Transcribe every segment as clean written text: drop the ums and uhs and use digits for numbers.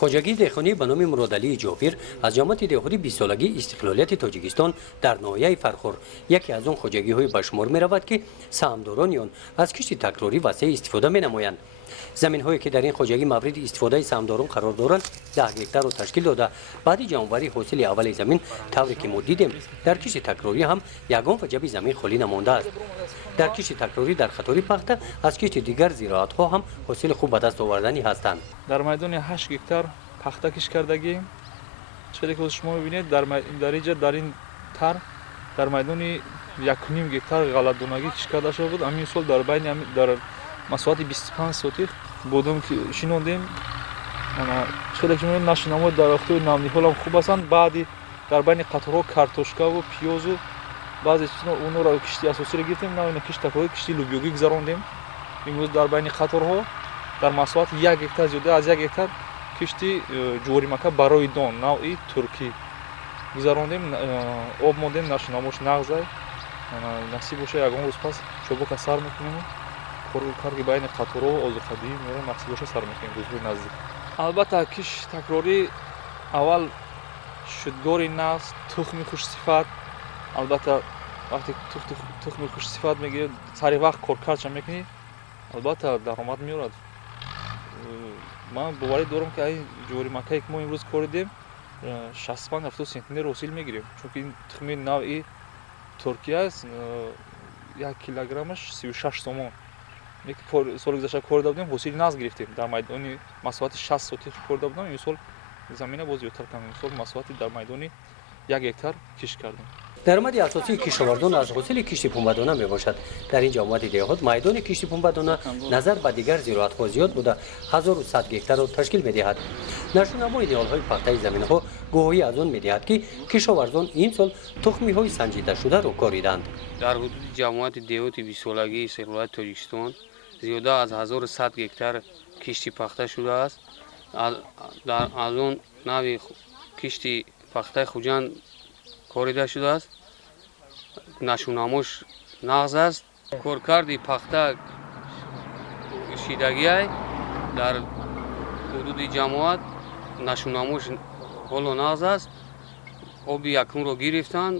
хоҷагии дехонӣ ба номи муродалии ҷобир аз ҷамоати деҳоди 20 солагӣ истиқлолияти тоҷикистон дар ноҳияи фархор яке аз он хоҷагиҳое ба шумор меравад ки саҳмдорони он аз кишти такрорӣ васеъ истифода менамоянд. заминҳое ки дар ин хоҷагӣ мавриди истифодаи саҳмдорон қарор доранд 10 гектарро ташкил дода баъди ҷамъоварии ҳосили аввали замин тавре ки мо дидем дар кишти такрорӣ ҳам ягон ваҷаби замин холӣ намондааст. дар кишти такрорӣ дар қатори пахта аз кишти дигар зироатҳо ҳам ҳосили хуб ба даст оварданӣ ҳастанд. дар майдони 8 гектар пахта киш кардагӣ чизе ки шумо мебинед дар инҷа дар ин тар дар майдони 1.5 гектар ғалатдонагӣ киш карда шуда буд. амин сол дар байни дар масоати 25 сотих бодом шинондем. чизе ки нашинамо дарахтои навниҳолам хуб ҳастанд. баъди дар байни қаторҳо картошкаву пиёзу баъзе онро кишти асосиро гирифтем, навина кишти такрорӣ кишти лубёгӣ гузарондем. имрӯз дар байни қаторҳо дар масоати 1 гектар зиёда аз 1 гектар кишти ҷуворимака барои дон навъи туркӣ гузарондем. об мондем нашинамош нағзай насиб боша ягон рӯз пас чобука сар мекунем карги байни қаторҳо озуқадӣ насиб боша сар мекунем рӯзҳои наздик. албатта киш такрорӣ аввал шудгори нағз тухми хушсифат. албатта вақте тухми хушсифат мегиред сари вақт коркардша мекунӣ албатта даромад меорад. ман боварӣ дорам ки ин ҷуворимакае ки мо имрӯз коридем 65-70 сентнер ҳосил мегирем, чунки ин тухми навъи туркия аст. 1 килограммаш 36 сомон. соли гузашта корида будем ҳосили нағз гирифтем. дар майдони масоати 60 сотих корида будам. имсол замина боз зиёдтар кардем. имсол масоати дар майдони 1 гектар киш кардем. даромади асосии кишовардон аз ҳосили кишти пунбадона мебошад. дар ин ҷамоати деҳот майдони кишти пунбадона назар ба дигар зироатҳо зиёд буда 1100 гектарро ташкил медиҳад. нашунамои ниҳолҳои пахтаи заминҳо гувоҳӣ аз он медиҳад ки кишовардон ин сол тухмиҳои санҷидашударо кориданд. дар ҳудуди ҷамоати деҳоти 20 солагии истиқлолияти тоҷикистон зиёда аз 1100 гектар кишти пахта шудааст. аз он нави кишти пахтаи хуҷанд корида шудааст. нашунамош нағз аст. коркарди пахта шидагиай дар ҳудуди ҷамоат нашунамош ҳоло нағз аст. оби якумро гирифтанд.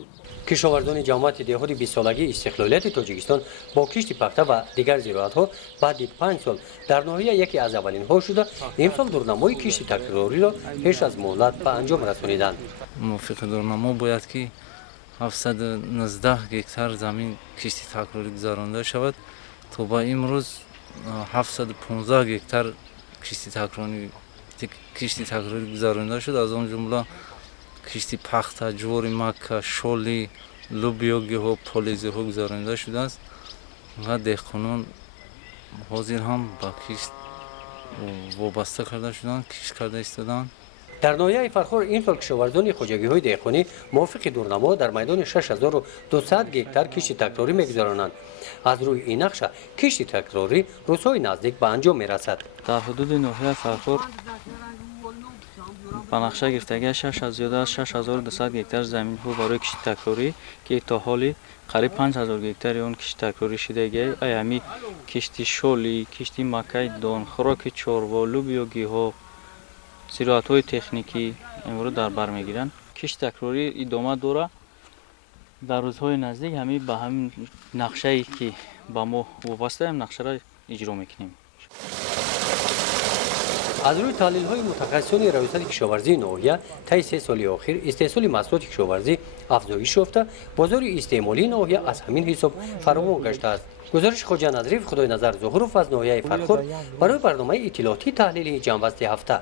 кишовардони ҷамоати деҳоти 20 солагии истиқлолияти тоҷикистон бо кишти пахта ва дигар зироатҳо баъди 5 сол дар ноҳия яке аз аввалинҳо шуда имсол дурнамои кишти такрориро пеш аз муҳлат ба анҷом расониданд. мувофиқи дурнамо бояд ки 719 гектар замин кишти такрорӣ гузаронда шавад. то ба имрӯз 715 гектар кишти такрорӣ гузаронда шуд. аз он ҷумла кишти пахта, ҷувори макка, шоли, лубёгиҳо, полизиҳо гузаронда шудааст ва деҳқонон ҳозир ҳам ба кишт вобаста карда шуданд, кишт карда истоданд. дар ноҳияи фархор ин сол кишовардони хоҷагиҳои деҳқонӣ мувофиқи дурнамо дар майдони 6200 гектар кишти такрорӣ мегузаронанд. аз рӯи ин нақша кишти такрорӣ рӯзҳои наздик ба анҷом мерасад. дар ҳудуди ноҳияи фархор ба нақша гирифтагиаш зиёда аз 6200 гектар заминҳо барои кишти такрорӣ ки то ҳоли қариб 5000 гектари он кишти такрорӣ шудагиай ҳами кишти шоли, кишти маккаи дон, хӯроки чорво, лубёгиҳо, зироатҳои техникӣ имрӯз дар бар мегиранд. кишти такрорӣ идома дора. дар рӯзҳои наздик ҳамин ба ҳамин нақшае ки ба мо вобастаем нақшаро иҷро мекунем. аз рӯи таҳлилҳои мутахассисони раёсати кишоварзии ноҳия таи 3 соли охир истеҳсоли маҳсулоти кишоварзӣ афзоиш ёфта бозори истеъмолии ноҳия аз ҳамин ҳисоб фаровон гаштааст. гузариши хоҷа назрив худоиназар зуҳуров аз ноҳияи фархор барои барномаи иттилоотии таҳлилии ҷамъбасти ҳафта.